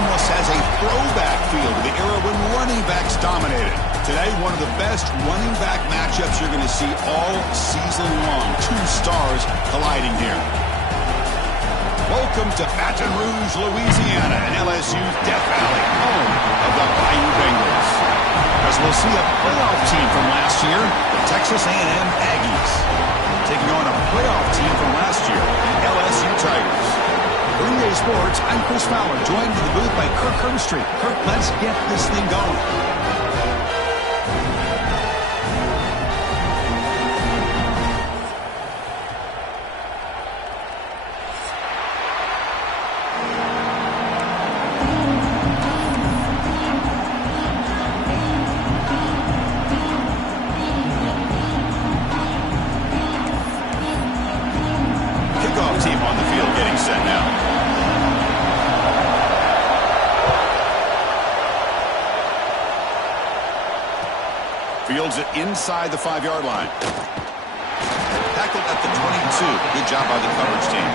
almost has a throwback feel to the era when running backs dominated. Today, one of the best running back matchups you're going to see all season long. Two stars colliding here. Welcome to Baton Rouge, Louisiana, and LSU's Death Valley, home of the Bayou Bengals. As we'll see a playoff team from last year, the Texas A&M Aggies, taking on a playoff team from last year, the LSU Tigers. For EA Sports, I'm Chris Fowler, joined in the booth by Kirk Herbstreit. Kirk, let's get this thing going. Fields it inside the 5-yard line. Tackled at the 22. Good job by the coverage team.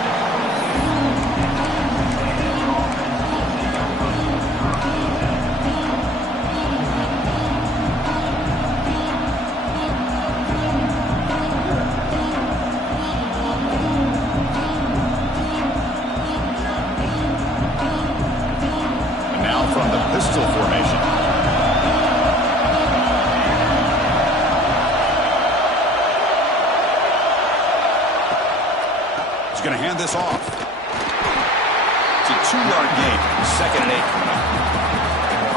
And now from the pistol formation. Going to hand this off. It's a 2-yard gain. 2nd and 8 coming up.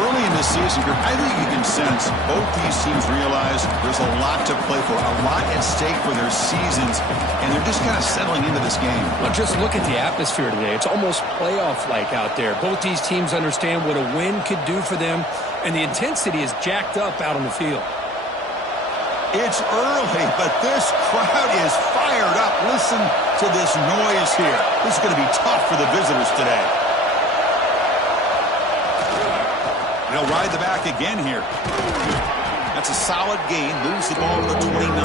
Early in this season, I think you can sense both these teams realize there's a lot to play for, a lot at stake for their seasons, and they're just kind of settling into this game. Well, just look at the atmosphere today. It's almost playoff-like out there. Both these teams understand what a win could do for them, and the intensity is jacked up out on the field. It's early, but this crowd is fired up. Listen to this noise here. This is going to be tough for the visitors today. They'll ride the back again here. That's a solid gain. Moves the ball to the 29.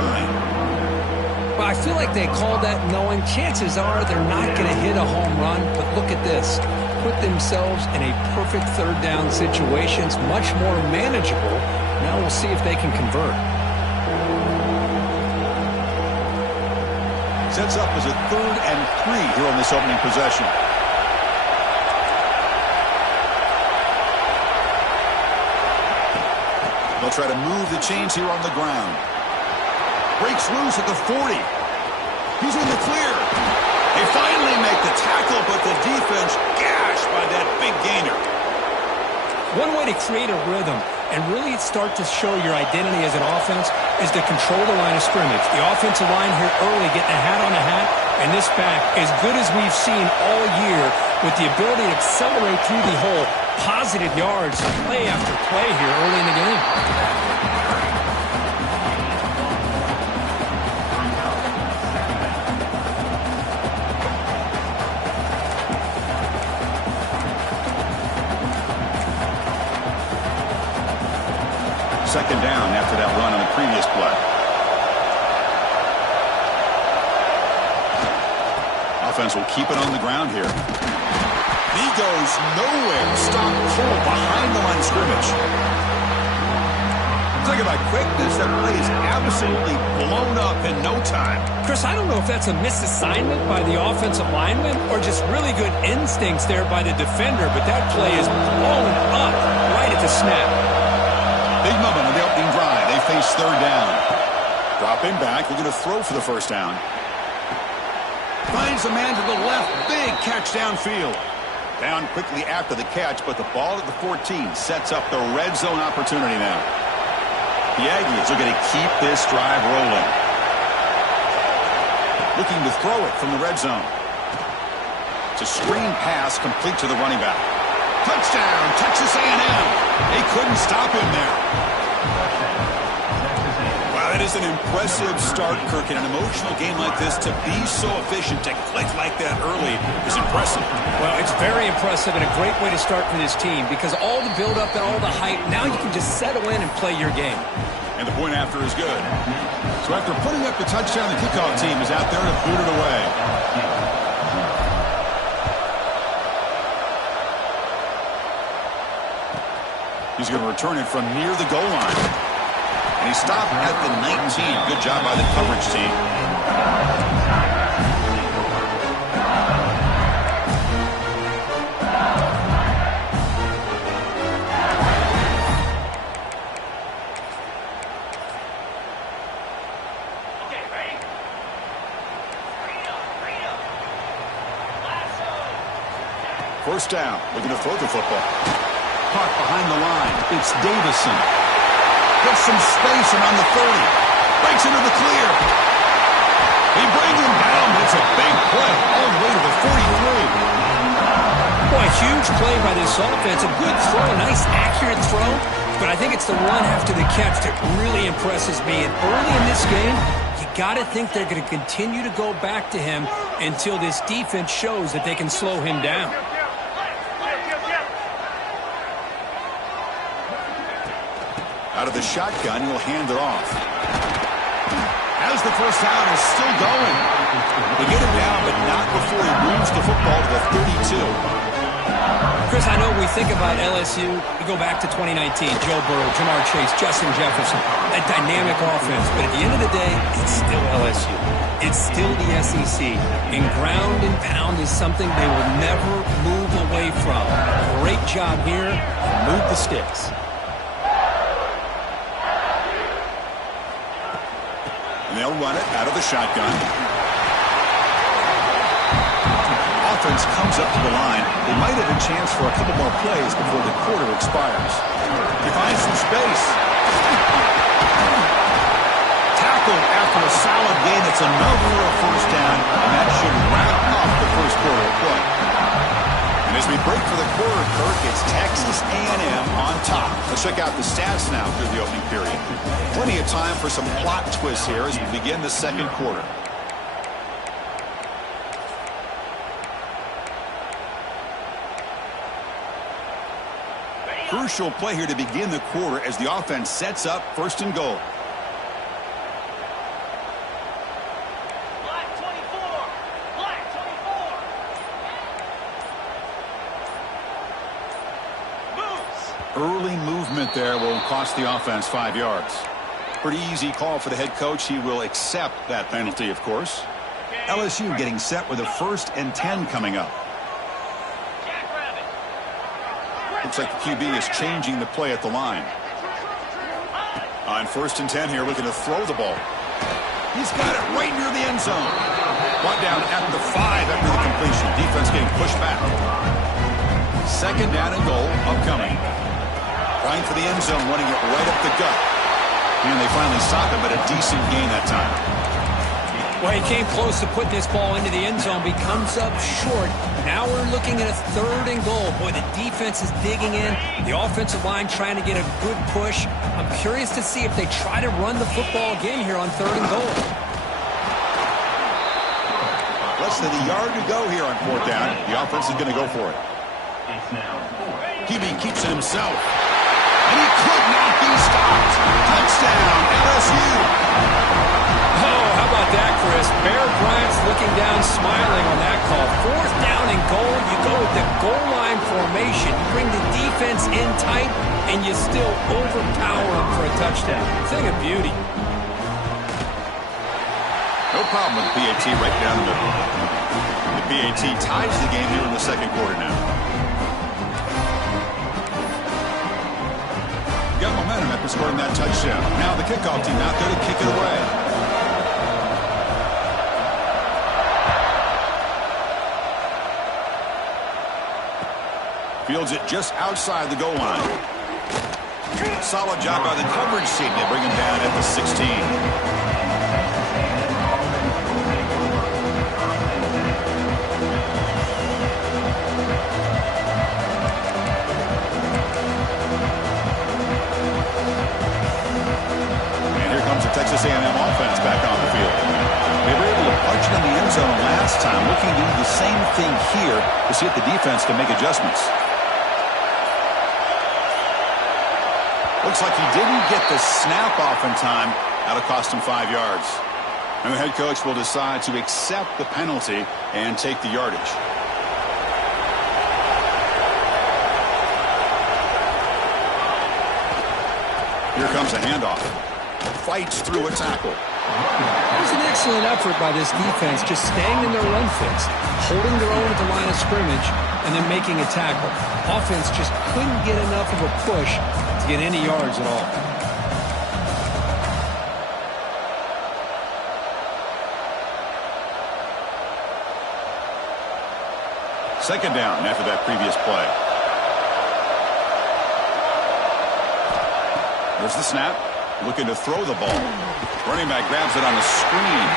Well, I feel like they called that knowing chances are they're not going to hit a home run, but look at this. Put themselves in a perfect third down situation. It's much more manageable. Now we'll see if they can convert. Sets up as a 3rd and 3 here on this opening possession. They'll try to move the chains here on the ground. Breaks loose at the 40. He's in the clear. They finally make the tackle, but the defense gashed by that big gainer. One way to create a rhythm and really start to show your identity as an offense is to control the line of scrimmage. The offensive line here early getting a hat on a hat, and this back, as good as we've seen all year, with the ability to accelerate through the hole, positive yards, play after play here early in the game. Second down after that run on the previous play. Offense will keep it on the ground here. He goes nowhere. Stop cold behind the line of scrimmage. Talk about quickness. That play is absolutely blown up in no time. Chris, I don't know if that's a misassignment by the offensive lineman or just really good instincts there by the defender, but that play is blown up right at the snap. Big moment on the opening drive. They face 3rd down. Dropping back. They're going to throw for the 1st down. Finds a man to the left. Big catch downfield. Down quickly after the catch, but the ball at the 14 sets up the red zone opportunity now. The Aggies are going to keep this drive rolling. Looking to throw it from the red zone. It's a screen pass complete to the running back. Touchdown, Texas A&M. They couldn't stop him there. Wow, that is an impressive start, Kirk. In an emotional game like this, to be so efficient, to click like that early is impressive. Well, it's very impressive and a great way to start for this team because all the build-up and all the hype, now you can just settle in and play your game. And the point after is good. So after putting up the touchdown, the kickoff team is out there to boot it away. He's going to return it from near the goal line. And he stopped at the 19. Good job by the coverage team. First down, looking to throw the football. Caught behind the line. It's Davison. Gets some space around the 30. Breaks into the clear. He brings him down. It's a big play all the way to the 43. Boy, huge play by this offense. A good throw, nice accurate throw. But I think it's the run after the catch that really impresses me. And early in this game, you got to think they're going to continue to go back to him until this defense shows that they can slow him down. Out of the shotgun, he'll hand it off. As the first down is still going. They get him down, but not before he moves the football to the 32. Chris, I know we think about LSU. We go back to 2019. Joe Burrow, Jamar Chase, Justin Jefferson. That dynamic offense. But at the end of the day, it's still LSU. It's still the SEC. And ground and pound is something they will never move away from. Great job here. Move the sticks. And they'll run it out of the shotgun. Offense comes up to the line. They might have a chance for a couple more plays before the quarter expires. He finds some space. Tackled after a solid gain. It's enough for a first down, and that should wrap up the first quarter of play. And as we break for the quarter, Kirk, it's Texas A&M on top. Let's check out the stats now through the opening period. Plenty of time for some plot twists here as we begin the second quarter. Crucial play here to begin the quarter as the offense sets up first and goal. Black 24. Black 24. Moves. Early movement there will cost the offense 5 yards. Pretty easy call for the head coach. He will accept that penalty, of course. LSU getting set with a 1st and 10 coming up. Looks like the QB is changing the play at the line. On 1st and 10 here, looking to throw the ball. He's got it right near the end zone. Brought down at the 5 after the completion. Defense getting pushed back. 2nd down and goal upcoming. Trying for the end zone, running it right up the gut. And they finally stop him, but a decent gain that time. Well, he came close to putting this ball into the end zone, but he comes up short. Now we're looking at a 3rd and goal. Boy, the defense is digging in. The offensive line trying to get a good push. I'm curious to see if they try to run the football again here on 3rd and goal. Less than a yard to go here on 4th down. The offense is going to go for it. QB keeps it himself. And he could not be stopped. Touchdown, LSU. Oh, how about that, Chris? Bear Bryant's looking down, smiling on that call. 4th down and goal. You go with the goal line formation. You bring the defense in tight, and you still overpower them for a touchdown. Thing of beauty. No problem with the PAT right down the middle. The PAT ties the game here in the second quarter now. Got momentum after scoring that touchdown. Now the kickoff team out there to kick it away. Fields it just outside the goal line. Solid job by the coverage team. They bring him down at the 16. Texas A&M offense back on the field. They were able to punch it in the end zone last time, looking to do the same thing here to see if the defense can make adjustments. Looks like he didn't get the snap off in time. That'll cost him 5 yards. And the head coach will decide to accept the penalty and take the yardage. Here comes a handoff. Fights through a tackle. It was an excellent effort by this defense, just staying in their run fix, holding their own at the line of scrimmage, and then making a tackle. Offense just couldn't get enough of a push to get any yards at all. Second down after that previous play. There's the snap. Looking to throw the ball. Running back grabs it on the screen.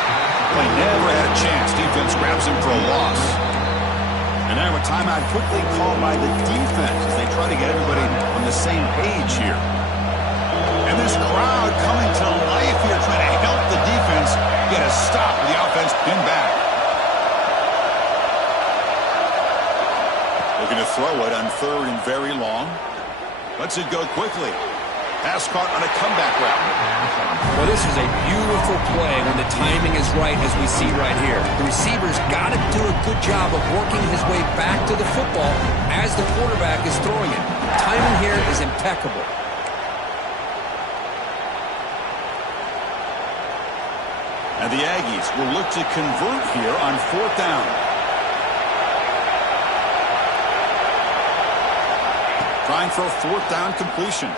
Play never had a chance. Defense grabs him for a loss. And now a timeout quickly called by the defense as they try to get everybody on the same page here. And this crowd coming to life here, trying to help the defense get a stop with the offense pinned back. Looking to throw it on third and very long. Lets it go quickly. Pass caught on a comeback route. Well, this is a beautiful play when the timing is right, as we see right here. The receiver's got to do a good job of working his way back to the football as the quarterback is throwing it. Timing here is impeccable. And the Aggies will look to convert here on fourth down. Trying for a fourth down completion.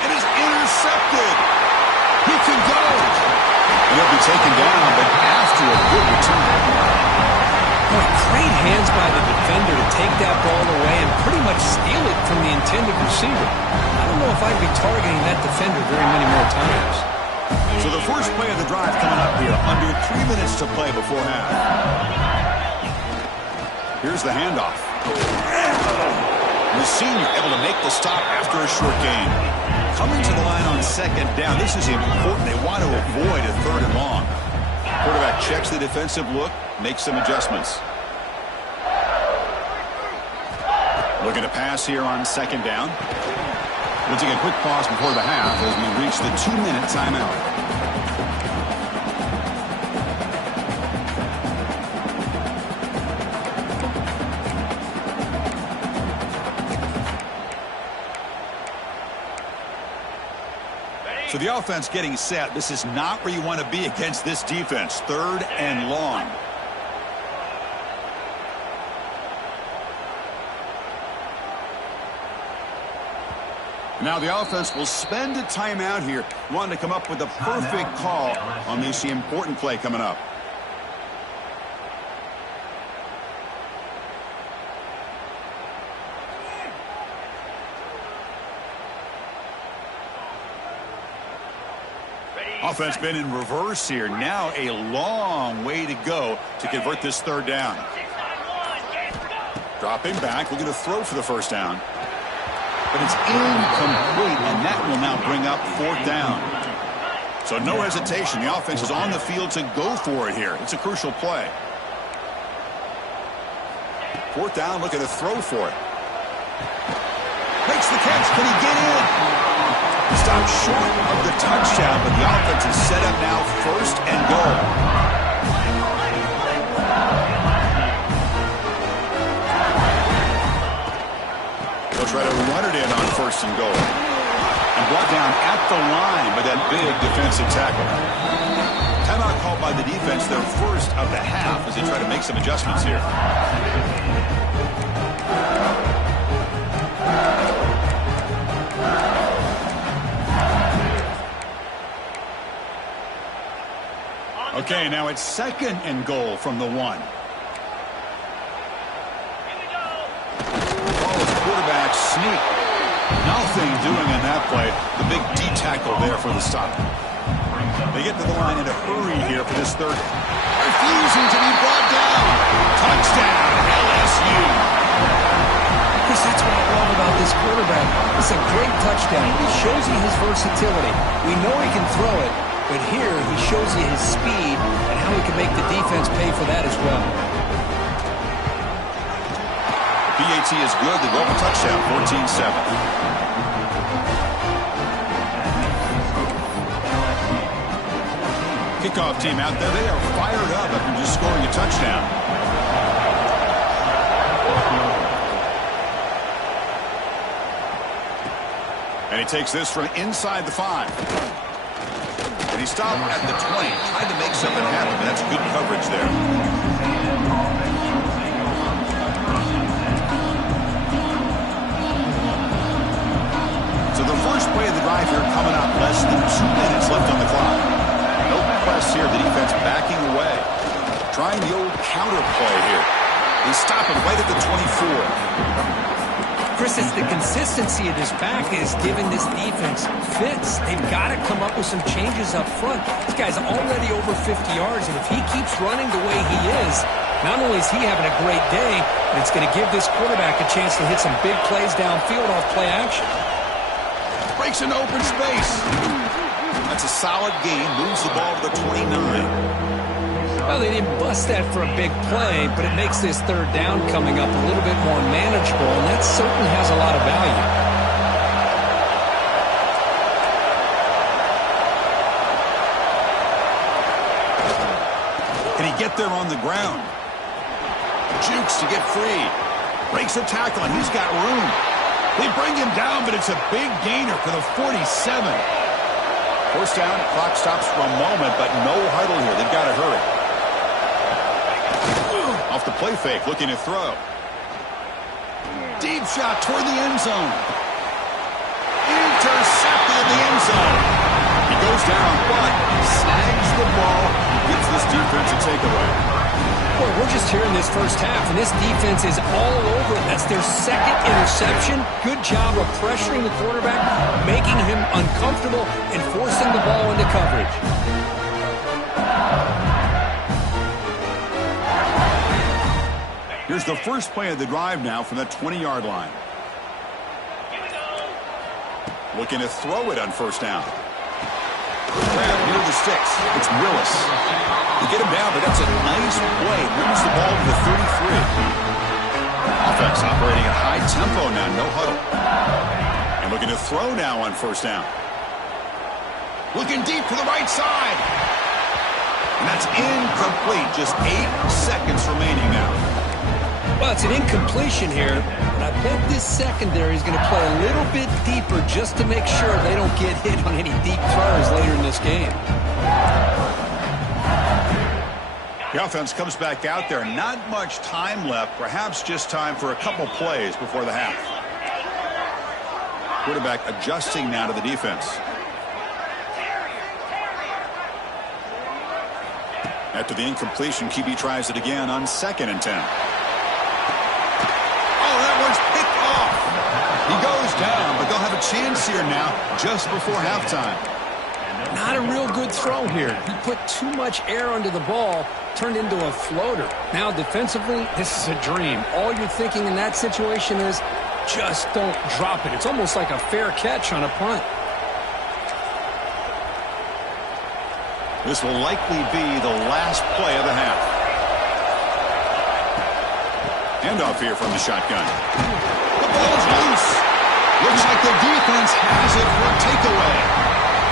It is intercepted. He can go. And he'll be taken down, but after a good return. Boy, great hands by the defender to take that ball away and pretty much steal it from the intended receiver. I don't know if I'd be targeting that defender very many more times. So the first play of the drive coming up here. Under 3 minutes to play before half. Here's the handoff. The senior able to make the stop after a short gain. Coming to the line on second down. This is important. They want to avoid a third and long. Quarterback checks the defensive look, makes some adjustments. Looking to pass here on second down. We'll take a quick pause before the half as we reach the 2-minute timeout. So the offense getting set. This is not where you want to be against this defense. Third and long. Now the offense will spend a timeout here, wanting to come up with a perfect call on this important play coming up. Offense been in reverse here. Now a long way to go to convert this third down. Dropping back, looking to throw for the first down. But it's incomplete, and that will now bring up fourth down. So no hesitation. The offense is on the field to go for it here. It's a crucial play. Fourth down, looking to throw for it. Makes the catch. Can he get in? Stopped short of the touchdown, but the offense is set up now, first and goal. They'll try to run it in on first and goal. And brought down at the line by that big defensive tackle. Timeout called by the defense, their first of the half, as they try to make some adjustments here. Okay, now it's second and goal from the 1. Follows quarterback sneak. Nothing doing in that play. The big D tackle there for the stop. They get to the line in a hurry here for this third. Refusing to be brought down. Touchdown, LSU. Chris, that's what I love about this quarterback. It's a great touchdown. He shows you his versatility. We know he can throw it. But here, he shows you his speed and how he can make the defense pay for that as well. The PAT is good. They go up a touchdown, 14-7. Kickoff team out there. They are fired up after just scoring a touchdown. And he takes this from inside the 5. And he stopped at the 20. Tried to make something happen, but that's good coverage there. So the first play of the drive here coming up. Less than 2 minutes left on the clock. No press here. The defense backing away. Trying the old counter play here. They stop him right at the 24. Chris, it's the consistency of this back is giving this defense fits. They've got to come up with some changes up front. This guy's already over 50 yards, and if he keeps running the way he is, not only is he having a great day, but it's going to give this quarterback a chance to hit some big plays downfield off play action. Breaks into open space. That's a solid gain. Moves the ball to the 29. Well, they didn't bust that for a big play, but it makes this third down coming up a little bit more manageable, and that certainly has a lot of value. Can he get there on the ground? Jukes to get free. Breaks a tackle, and he's got room. They bring him down, but it's a big gainer for the 47. First down, clock stops for a moment, but no huddle here. They've got to hurry. Off the play fake, looking to throw. Deep shot toward the end zone. Intercepted in the end zone. He goes down, but snags the ball. Gives this defense a takeaway. Boy, we're just here in this first half, and this defense is all over it. That's their second interception. Good job of pressuring the quarterback, making him uncomfortable, and forcing the ball into coverage. Here's the first play of the drive now from the 20-yard line. Looking to throw it on first down. Grab near the sticks. It's Willis. They get him down, but that's a nice play. Moves the ball to the 33. Offense operating at high tempo now. No huddle. And looking to throw now on first down. Looking deep to the right side. And that's incomplete. Just 8 seconds remaining now. Well, it's an incompletion here, but I bet this secondary is going to play a little bit deeper just to make sure they don't get hit on any deep throws later in this game. The offense comes back out there. Not much time left, perhaps just time for a couple plays before the half. Quarterback adjusting now to the defense. After the incompletion, QB tries it again on 2nd and 10. He goes down, but they'll have a chance here now just before halftime. Not a real good throw here. He put too much air under the ball, turned into a floater. Now defensively, this is a dream. All you're thinking in that situation is just don't drop it. It's almost like a fair catch on a punt. This will likely be the last play of the half. Handoff here from the shotgun. The ball's loose. Looks like the defense has it for a takeaway.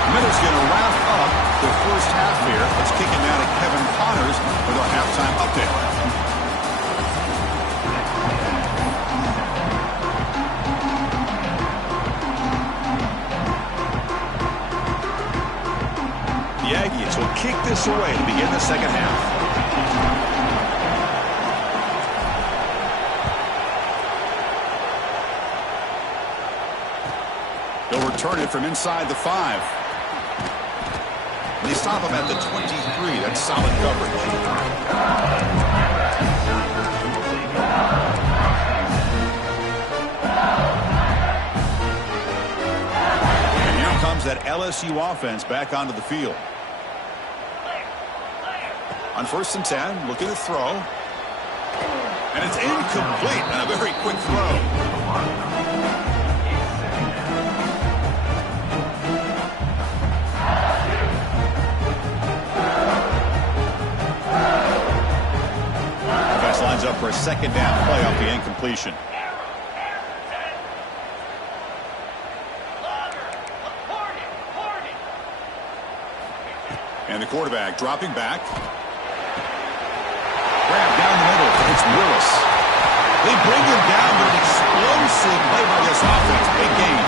Minutes going to wrap up the first half here. Let's kick it now to Kevin Connors with our halftime update. The Aggies will kick this away to begin the second half. They'll return it from inside the 5. They stop him at the 23. That's solid coverage. And here comes that LSU offense back onto the field. On 1st and 10, looking to throw. And it's incomplete and a very quick throw. Lines up for a 2nd down play off the incompletion. And the quarterback dropping back. Grab down the middle. It's Willis. They bring him down, but an explosive play by this offense. Big game.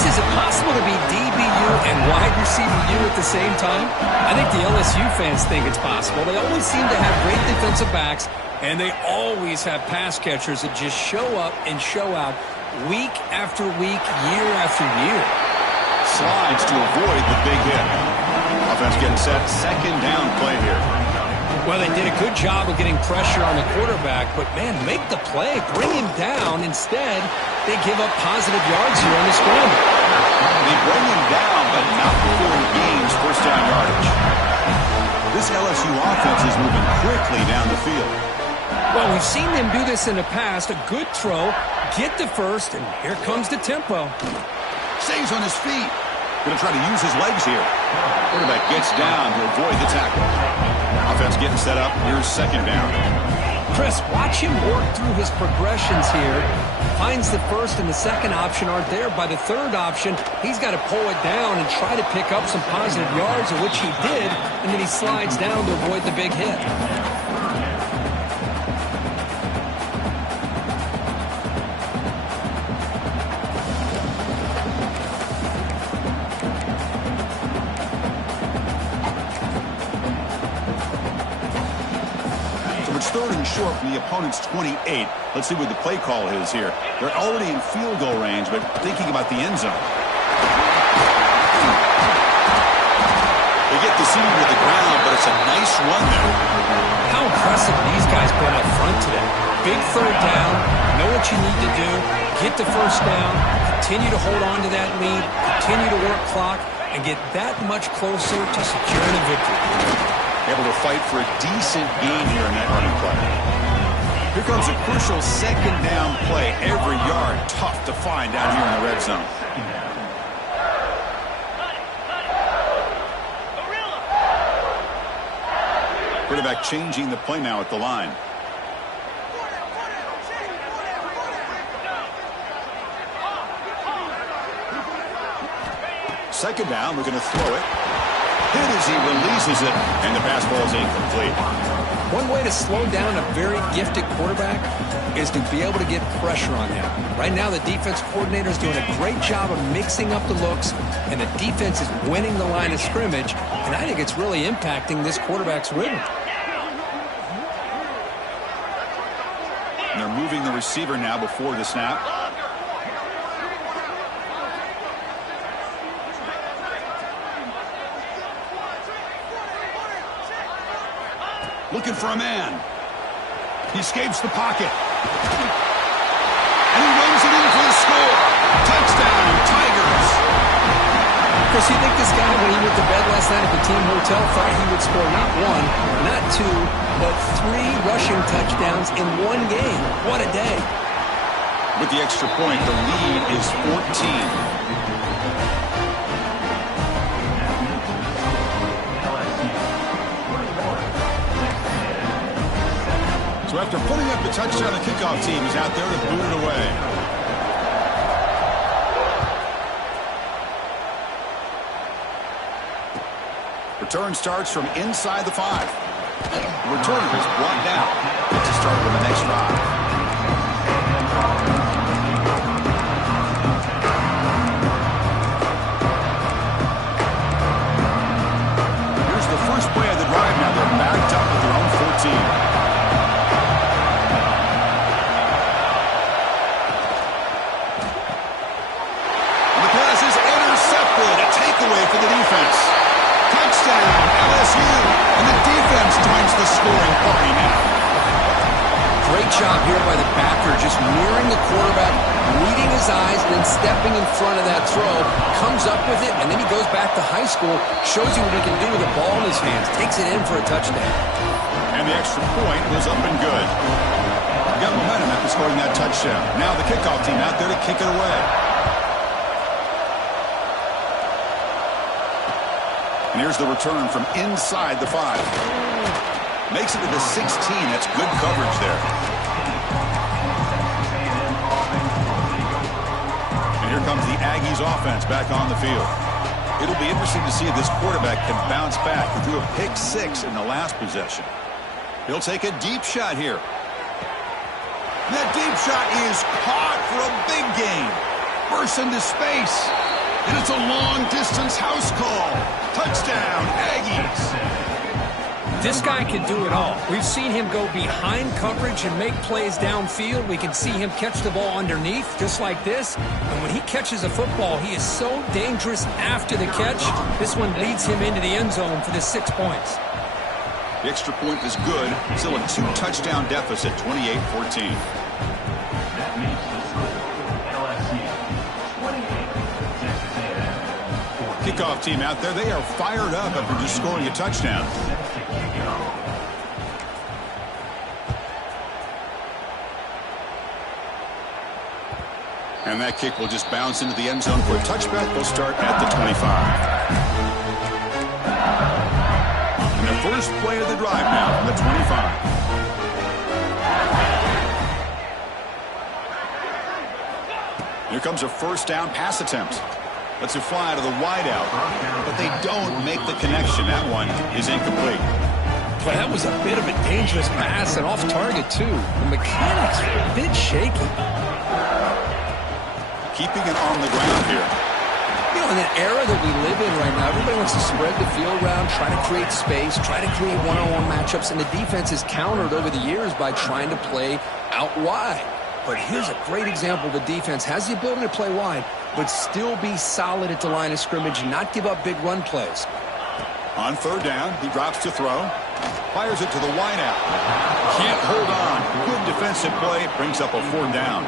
Chris, is it possible to be DBU and wide receiver U at the same time? I think the LSU fans think it's possible. They always seem to have great defensive backs, and they always have pass catchers that just show up and show out week after week, year after year. Slides to avoid the big hit. Offense getting set. Second down play here. Well, they did a good job of getting pressure on the quarterback, but, man, make the play. Bring him down. Instead, they give up positive yards here on the scramble. They bring him down, but not before he gains first down yardage. This LSU offense is moving quickly down the field. Well, we've seen them do this in the past. A good throw, get the first, and here comes the tempo. Stays on his feet. Going to try to use his legs here. Quarterback gets down to avoid the tackle. Offense getting set up. Here's second down. Chris, watch him work through his progressions here. Finds the first and the second option aren't there. By the third option, he's got to pull it down and try to pick up some positive yards, which he did, and then he slides down to avoid the big hit. Third and short from the opponent's 28. Let's see what the play call is here. They're already in field goal range, but thinking about the end zone. They get the seed with the ground, but it's a nice run there. How impressive these guys been up front today. Big third down, know what you need to do, get the first down, continue to hold on to that lead, continue to work clock, and get that much closer to securing a victory. Able to fight for a decent gain here in that running play. Here comes a crucial second down play. Every yard tough to find down here in the red zone. Quarterback changing the play now at the line. Second down, we're going to throw it. Hit as he releases it, and the pass ball is incomplete. One way to slow down a very gifted quarterback is to be able to get pressure on him. Right now, the defense coordinator is doing a great job of mixing up the looks, and the defense is winning the line of scrimmage, and I think it's really impacting this quarterback's rhythm. And they're moving the receiver now before the snap. Looking for a man. He escapes the pocket. And he runs it in for the score. Touchdown, Tigers. Chris, you think this guy, when he went to bed last night at the team hotel, thought he would score not one, not two, but 3 rushing touchdowns in one game? What a day. With the extra point, the lead is 14. So after putting up the touchdown, the kickoff team is out there to boot it away. Return starts from inside the 5. The returner is brought down to start with the next drive. Here's the first play of the drive now. They're backed up at their own 14. For the defense. Touchdown, LSU. And the defense joins the scoring party now. Great job here by the backer, just mirroring the quarterback, reading his eyes, and then stepping in front of that throw. Comes up with it, and then he goes back to high school, shows you what he can do with the ball in his hands, takes it in for a touchdown. And the extra point was up and good. Got momentum after scoring that touchdown. Now the kickoff team out there to kick it away. And here's the return from inside the 5. Makes it to the 16. That's good coverage there. And here comes the Aggies offense back on the field. It'll be interesting to see if this quarterback can bounce back. He threw a pick 6 in the last possession. He'll take a deep shot here. That deep shot is caught for a big gain. bursts into space. And it's a long-distance house call. Touchdown, Aggies. This guy can do it all. We've seen him go behind coverage and make plays downfield. We can see him catch the ball underneath, just like this. And when he catches a football, he is so dangerous after the catch. This one leads him into the end zone for the 6 points. The extra point is good. Still a 2-touchdown deficit, 28-14. Kickoff team out there, they are fired up after just scoring a touchdown. And that kick will just bounce into the end zone for a touchback. They'll start at the 25. And the first play of the drive now from the 25. Here comes a first down pass attempt. Lets it fly to the wideout, but they don't make the connection. That one is incomplete. Well, that was a bit of a dangerous pass and off target, too. The mechanics are a bit shaky. Keeping it on the ground here. You know, in that era that we live in right now, everybody wants to spread the field around, try to create space, try to create one-on-one matchups, and the defense is countered over the years by trying to play out wide. But here's a great example. The defense has the ability to play wide, but still be solid at the line of scrimmage and not give up big run plays. On third down, he drops to throw. Fires it to the wideout. Can't hold on. Good defensive play. Brings up a 4th down.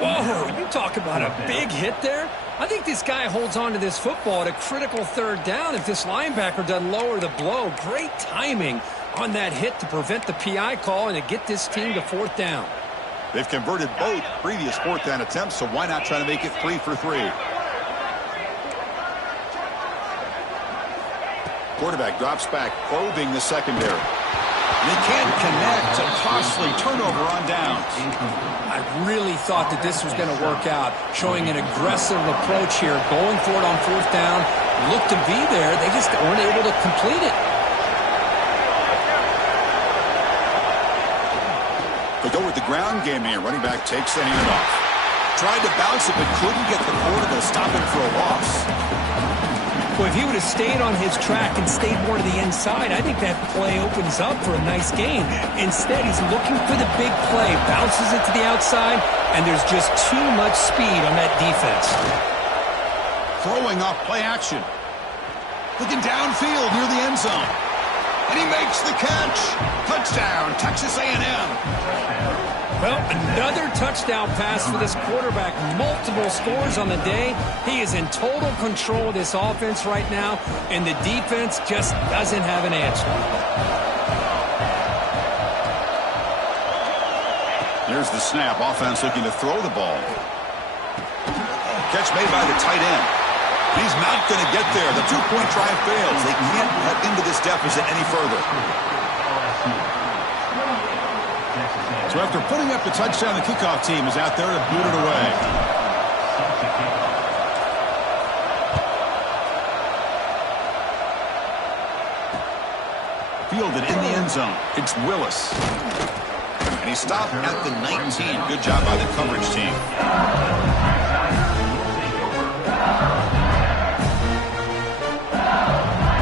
Whoa, you talk about a big hit there. I think this guy holds on to this football at a critical 3rd down if this linebacker doesn't lower the blow. Great timing on that hit to prevent the PI call and to get this team to 4th down. They've converted both previous 4th down attempts, so why not try to make it 3 for 3? Quarterback drops back, probing the secondary. They can't connect. A costly turnover on downs. I really thought that this was going to work out, showing an aggressive approach here, going for it on 4th down. Looked to be there. They just weren't able to complete it. They go with the ground game here. Running back takes the handoff. Tried to bounce it, but couldn't get the quarter. They'll stop him for a loss. Well, if he would have stayed on his track and stayed more to the inside, I think that play opens up for a nice gain. Instead, he's looking for the big play, bounces it to the outside, and there's just too much speed on that defense. Throwing off play action. Looking downfield near the end zone. And he makes the catch. Touchdown, Texas A&M. Well, another touchdown pass for this quarterback. Multiple scores on the day. He is in total control of this offense right now, and the defense just doesn't have an answer. Here's the snap. Offense looking to throw the ball. Catch made by the tight end. He's not going to get there. The 2-point try fails. They can't cut into this deficit any further. So after putting up the touchdown, the kickoff team is out there to boot it away. Fielded in the end zone. It's Willis. And he stopped at the 19. Good job by the coverage team.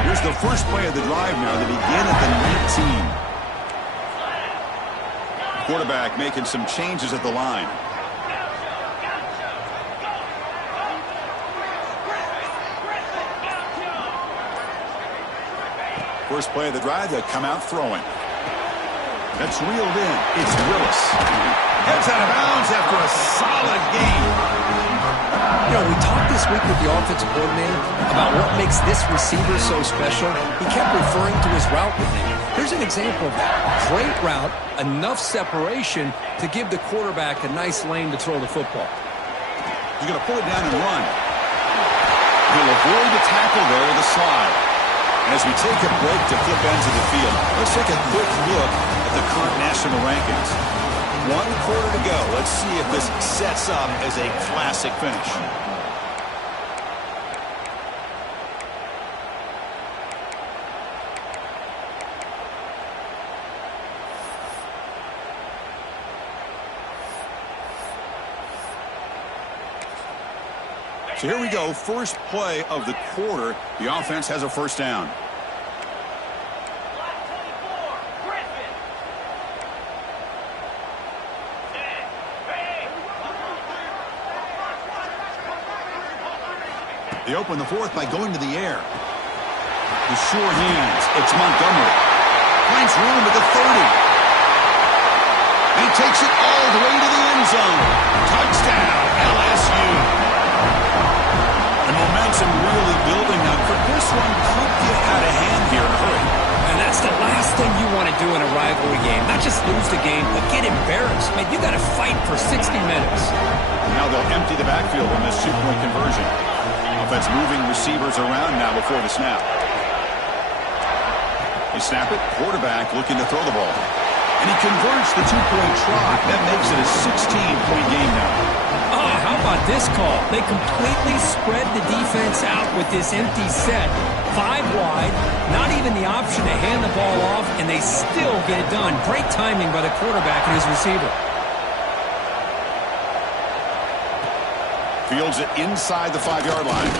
Here's the first play of the drive now. They begin at the 19. Quarterback making some changes at the line. First play of the drive, they come out throwing. That's reeled in. It's Willis. Gets out of bounds after a solid game. You know, we talked this week with the offensive coordinator about what makes this receiver so special. He kept referring to his route with him. Here's an example of that. Great route, enough separation to give the quarterback a nice lane to throw the football. He's going to pull it down and run. He'll avoid the tackle there with a slide. And as we take a break to flip ends of the field, let's take a quick look at the current national rankings. 1 quarter to go. Let's see if this sets up as a classic finish. So here we go. First play of the quarter. The offense has a first down. Black 24, Griffin. 10. They open the fourth by going to the air. The sure hands. It's Montgomery. Finds room at the 30. And he takes it all the way to the end zone. Touchdown, LSU. The momentum really building now. But this one could get out of hand here in a hurry. And that's the last thing you want to do in a rivalry game. Not just lose the game, but get embarrassed. Man, you got to fight for 60 minutes. Now they'll empty the backfield on this two-point conversion. Offense moving receivers around now before the snap. They snap it. Quarterback looking to throw the ball. And he converts the two-point try. That makes it a 16-point game now. Oh, how about this call? They completely spread the defense out with this empty set. 5 wide, not even the option to hand the ball off, and they still get it done. Great timing by the quarterback and his receiver. Fields it inside the 5-yard line.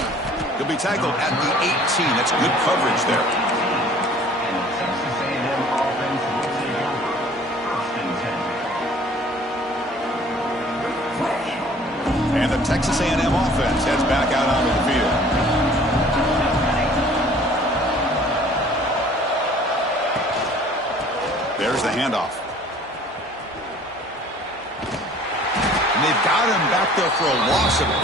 He'll be tackled at the 18. That's good coverage there. And the Texas A&M offense heads back out onto the field. There's the handoff. And they've got him back there for a loss of 8.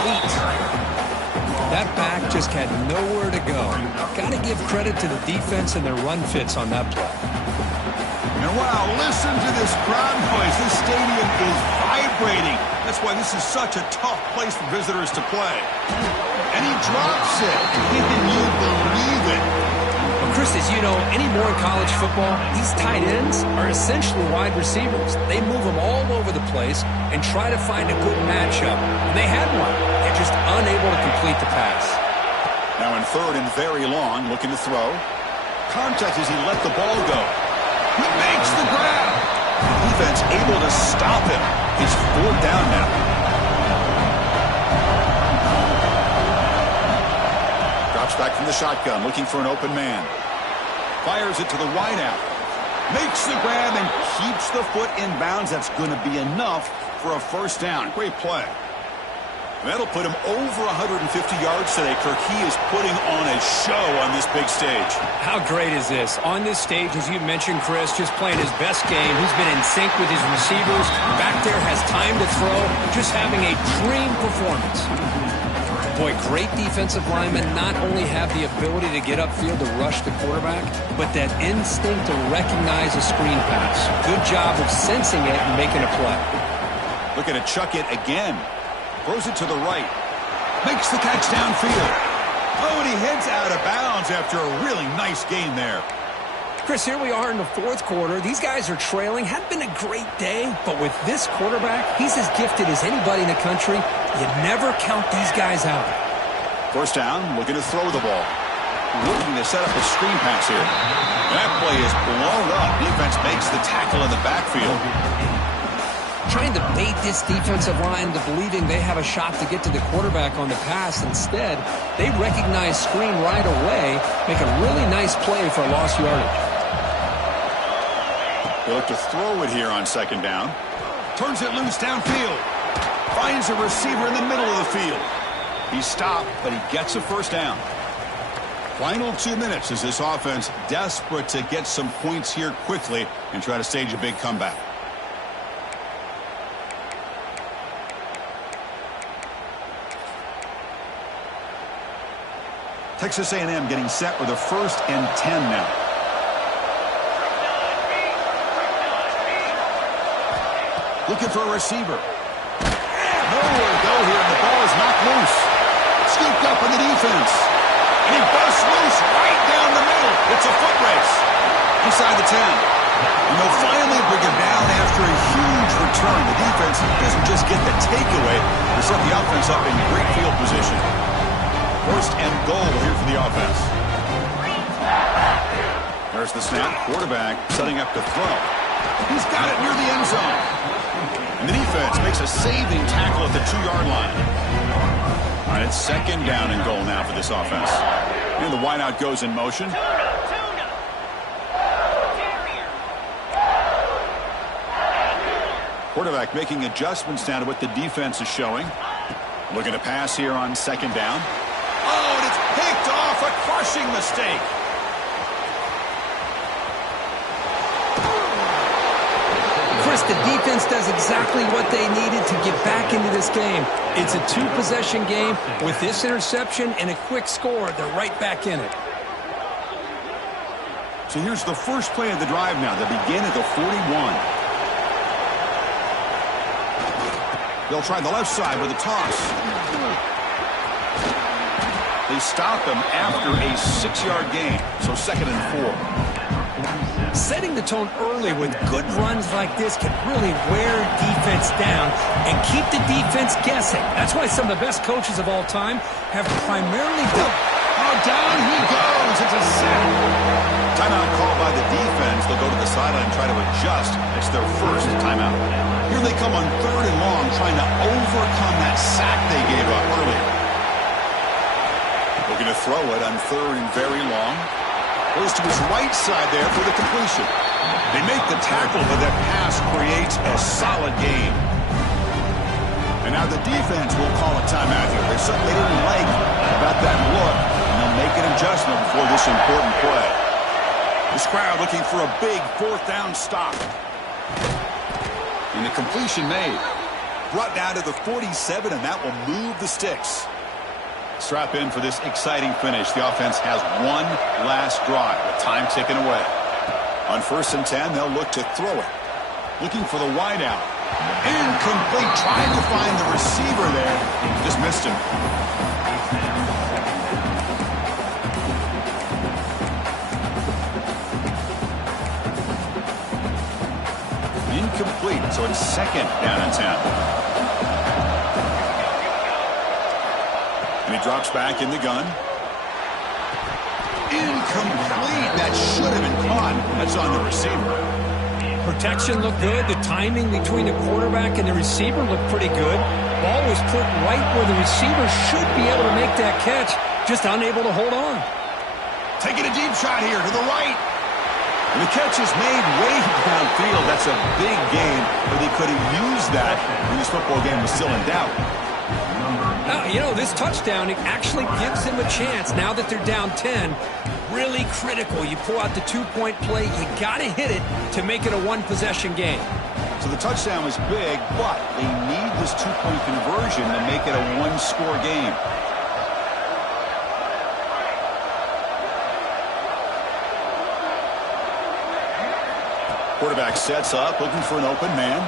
That back just had nowhere to go. Got to give credit to the defense and their run fits on that play. And wow, listen to this crowd noise. This stadium is vibrating. That's why this is such a tough place for visitors to play. And he drops it. Can you believe it? Well, Chris, as you know, anymore in college football, these tight ends are essentially wide receivers. They move them all over the place and try to find a good matchup. And they had one. They're just unable to complete the pass. Now in third and very long, looking to throw. Contact as he let the ball go. He makes the grab. The defense able to stop him. He's 4th down now. Drops back from the shotgun, looking for an open man. Fires it to the wideout. Makes the grab and keeps the foot in bounds. That's going to be enough for a first down. Great play. And that'll put him over 150 yards today, Kirk. He is putting on a show on this big stage. How great is this? On this stage, as you mentioned, Chris, just playing his best game. He's been in sync with his receivers. Back there, has time to throw. Just having a dream performance. Boy, great defensive linemen not only have the ability to get upfield to rush the quarterback, but that instinct to recognize a screen pass. Good job of sensing it and making a play. Looking to chuck it again. Throws it to the right. Makes the catch downfield. Oh, and he heads out of bounds after a really nice gain there. Chris, here we are in the 4th quarter. These guys are trailing. Hadn't been a great day, but with this quarterback, he's as gifted as anybody in the country. You never count these guys out. First down, looking to throw the ball. Looking to set up a screen pass here. That play is blown up. Defense makes the tackle in the backfield. Trying to bait this defensive line into believing they have a shot to get to the quarterback on the pass. Instead, they recognize screen right away, make a really nice play for lost yardage. They look to throw it here on 2nd down. Turns it loose downfield. Finds a receiver in the middle of the field. He's stopped, but he gets a first down. Final 2 minutes as this offense desperate to get some points here quickly and try to stage a big comeback. Texas A&M getting set with a 1st and 10 now. Looking for a receiver. Nowhere to go here, and the ball is knocked loose. Scooped up in the defense. And he busts loose right down the middle. It's a foot race. Inside the 10. And they'll finally bring him down after a huge return. The defense doesn't just get the takeaway, they set the offense up in great field position. 1st and goal here for the offense. There's the snap. Quarterback setting up to throw. He's got it near the end zone. And the defense makes a saving tackle at the 2-yard line. All right, it's second down and goal now for this offense. And the wideout goes in motion. Quarterback making adjustments now to what the defense is showing. Looking to pass here on second down. Oh, and it's picked off. A crushing mistake. Chris, the defense does exactly what they needed to get back into this game. It's a two-possession game. With this interception and a quick score, they're right back in it. So here's the first play of the drive now. They begin at the 41. They'll try the left side with a toss. They stop him after a 6-yard gain. So 2nd and 4. Setting the tone early with good runs like this can really wear defense down and keep the defense guessing. That's why some of the best coaches of all time have primarily built. Oh, down he goes. It's a sack. Timeout called by the defense. They'll go to the sideline and try to adjust. It's their first timeout. Here they come on 3rd and long, trying to overcome that sack they gave up earlier. Looking to throw it on 3rd and very long. Goes to his right side there for the completion. They make the tackle, but that pass creates a solid gain. And now the defense will call a timeout here. There's something they didn't like about that look, and they'll make an adjustment before this important play. This crowd looking for a big 4th down stop. And the completion made. Brought down to the 47, and that will move the sticks. Strap in for this exciting finish. The offense has one last drive with time ticking away. On 1st and 10, they'll look to throw it. Looking for the wideout. Incomplete. Trying to find the receiver there. Just missed him. Incomplete. So it's 2nd down and 10. And he drops back in the gun. Incomplete. That should have been caught. That's on the receiver. Protection looked good. The timing between the quarterback and the receiver looked pretty good. Ball was put right where the receiver should be able to make that catch. Just unable to hold on. Taking a deep shot here to the right. And the catch is made way downfield. That's a big gain, but they could have used that when this football game was still in doubt. You know, this touchdown, it actually gives them a chance now that they're down 10. Really critical. You pull out the 2-point play. You got to hit it to make it a one-possession game. So the touchdown was big, but they need this 2-point conversion to make it a one-score game. Quarterback sets up, looking for an open man.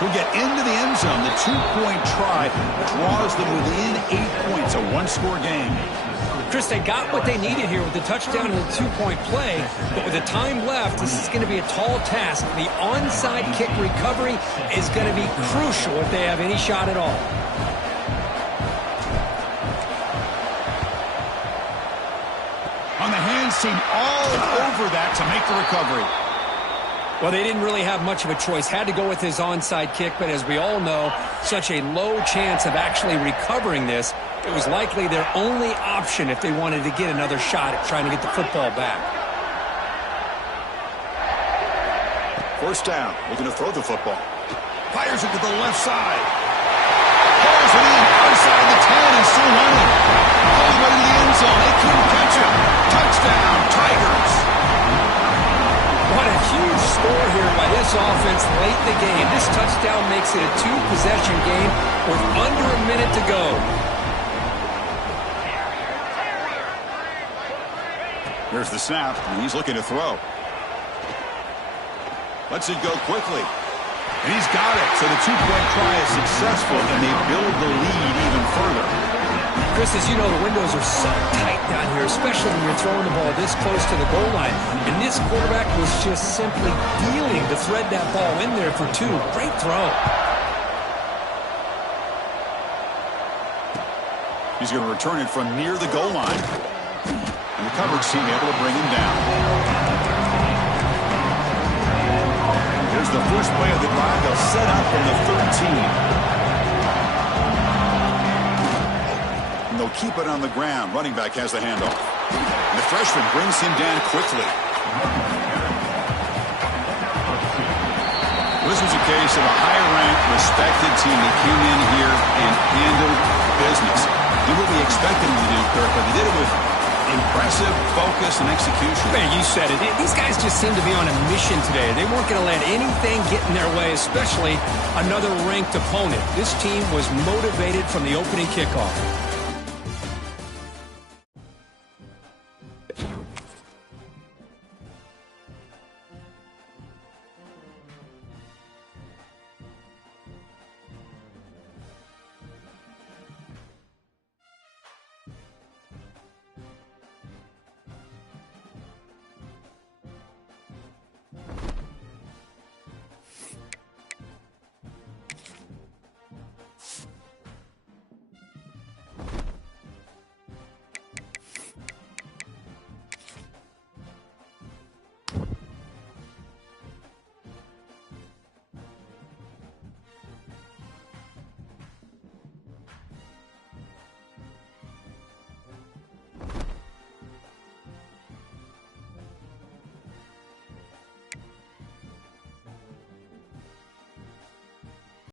He'll get into the end zone. The 2-point try draws them within 8 points, a one-score game. Chris, they got what they needed here with the touchdown and the 2-point play, but with the time left, this is going to be a tall task. The onside kick recovery is going to be crucial if they have any shot at all. On the hands team all over that to make the recovery. Well, they didn't really have much of a choice. Had to go with his onside kick, but as we all know, such a low chance of actually recovering this. It was likely their only option if they wanted to get another shot at trying to get the football back. 1st down, looking to throw the football. Fires it to the left side. Pulls it in outside the 10 and still running. All the way to the end zone. They couldn't catch him. Touchdown, Tigers. What a huge score here by this offense late in the game. This touchdown makes it a 2-possession game with under a minute to go. Here's the snap, and he's looking to throw. Lets it go quickly. And he's got it. So the 2-point try is successful, and they build the lead even further. Chris, as you know, the windows are so tight down here, especially when you're throwing the ball this close to the goal line. And this quarterback was just simply dealing to thread that ball in there for 2. Great throw. He's going to return it from near the goal line. And the coverage team able to bring him down. Here's the first play of the drive. They'll set up from the 13. keep it on the ground. Running back has the handoff. And the freshman brings him down quickly. This was a case of a higher-ranked, respected team that came in here and handled business. Did what we expected them to do, Kirk, but they did it with impressive focus and execution. Man, you said it. These guys just seem to be on a mission today. They weren't going to let anything get in their way, especially another ranked opponent. This team was motivated from the opening kickoff.